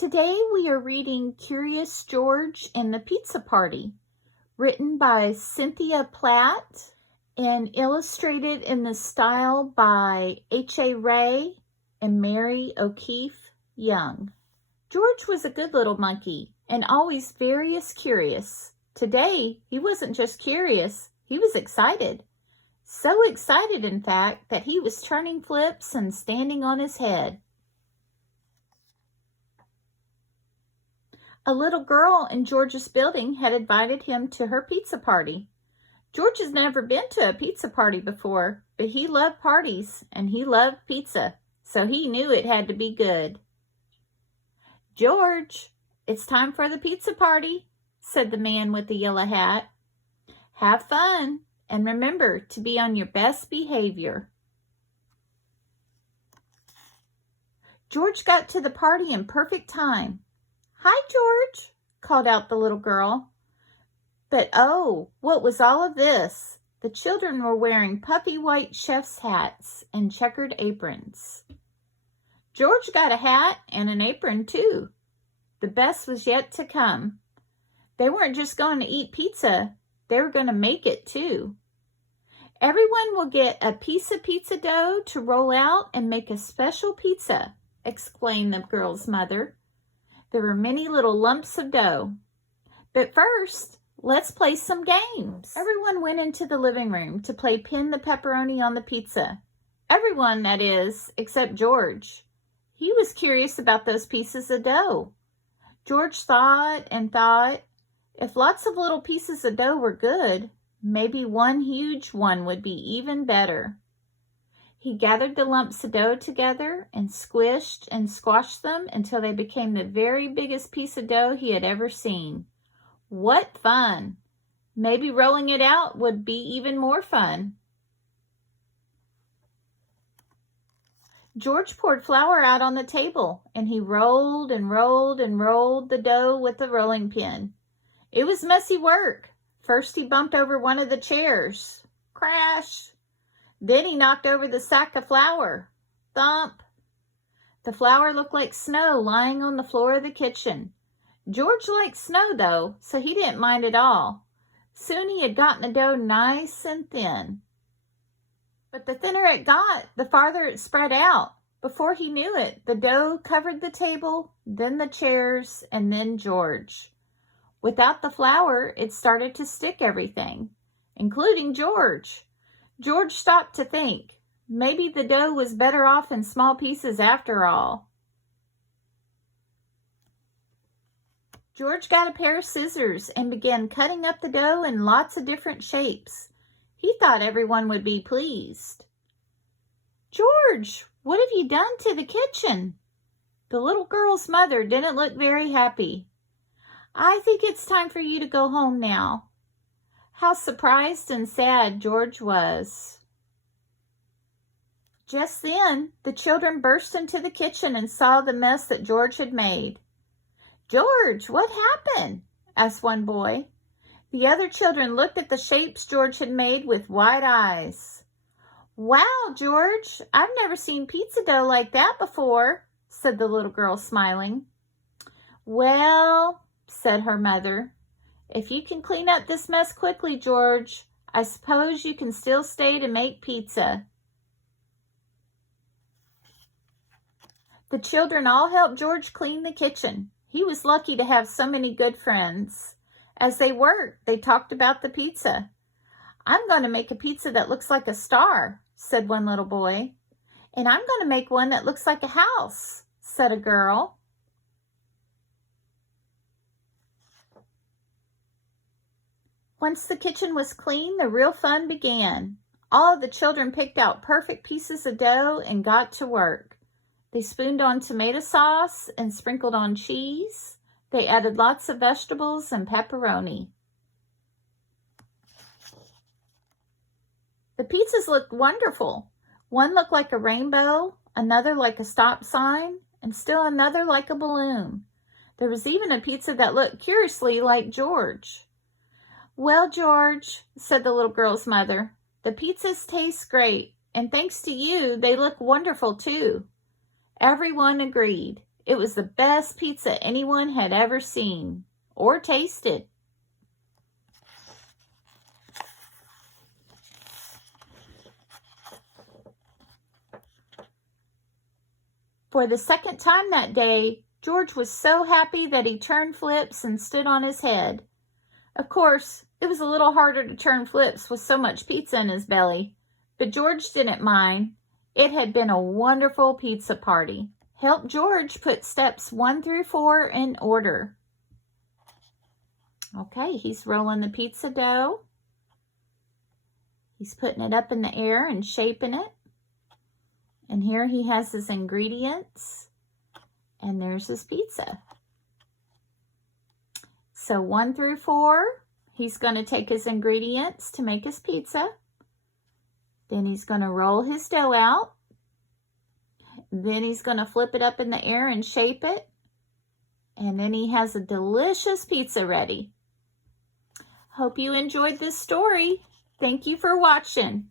Today we are reading Curious George and the Pizza Party, written by Cynthia Platt and illustrated in the style by H.A. Ray and Mary O'Keefe Young. George was a good little monkey and always very curious. Today he wasn't just curious, he was excited. So excited, in fact, that he was turning flips and standing on his head. A little girl in George's building had invited him to her pizza party. George has never been to a pizza party before, but he loved parties and he loved pizza, so he knew it had to be good. "George, it's time for the pizza party," said the man with the yellow hat. "Have fun and remember to be on your best behavior." George got to the party in perfect time. "Hi, George," called out the little girl. But oh, what was all of this? The children were wearing puffy white chef's hats and checkered aprons. George got a hat and an apron too. The best was yet to come. They weren't just going to eat pizza, they were going to make it too. "Everyone will get a piece of pizza dough to roll out and make a special pizza," explained the girl's mother. There were many little lumps of dough. "But first, let's play some games." Everyone went into the living room to play pin the pepperoni on the pizza. Everyone, that is, except George. He was curious about those pieces of dough. George thought and thought, if lots of little pieces of dough were good, maybe one huge one would be even better. He gathered the lumps of dough together and squished and squashed them until they became the very biggest piece of dough he had ever seen. What fun! Maybe rolling it out would be even more fun. George poured flour out on the table, and he rolled and rolled and rolled the dough with the rolling pin. It was messy work. First he bumped over one of the chairs. Crash! Then he knocked over the sack of flour. Thump! The flour looked like snow lying on the floor of the kitchen. George liked snow, though, so he didn't mind at all. Soon he had gotten the dough nice and thin. But the thinner it got, the farther it spread out. Before he knew it, the dough covered the table, then the chairs, and then George. Without the flour, it started to stick everything, including George. George stopped to think. Maybe the dough was better off in small pieces after all. George got a pair of scissors and began cutting up the dough in lots of different shapes. He thought everyone would be pleased. "George, what have you done to the kitchen?" The little girl's mother didn't look very happy. "I think it's time for you to go home now." How surprised and sad George was. Just then, the children burst into the kitchen and saw the mess that George had made. "George, what happened?" asked one boy. The other children looked at the shapes George had made with wide eyes. "Wow, George, I've never seen pizza dough like that before," said the little girl, smiling. "Well," said her mother, "if you can clean up this mess quickly, George, I suppose you can still stay to make pizza." The children all helped George clean the kitchen. He was lucky to have so many good friends. As they worked, they talked about the pizza. "I'm going to make a pizza that looks like a star," said one little boy. "And I'm going to make one that looks like a house," said a girl. Once the kitchen was clean, the real fun began. All of the children picked out perfect pieces of dough and got to work. They spooned on tomato sauce and sprinkled on cheese. They added lots of vegetables and pepperoni. The pizzas looked wonderful. One looked like a rainbow, another like a stop sign, and still another like a balloon. There was even a pizza that looked curiously like George. "Well, George," said the little girl's mother, "the pizzas taste great, and thanks to you, they look wonderful too." Everyone agreed. It was the best pizza anyone had ever seen or tasted. For the second time that day, George was so happy that he turned flips and stood on his head. Of course, it was a little harder to turn flips with so much pizza in his belly, but George didn't mind. It had been a wonderful pizza party. Help George put steps 1 through 4 in order. Okay, he's rolling the pizza dough. He's putting it up in the air and shaping it. And here he has his ingredients. And there's his pizza. So 1 through 4, he's going to take his ingredients to make his pizza. Then he's going to roll his dough out. Then he's going to flip it up in the air and shape it. And then he has a delicious pizza ready. Hope you enjoyed this story. Thank you for watching.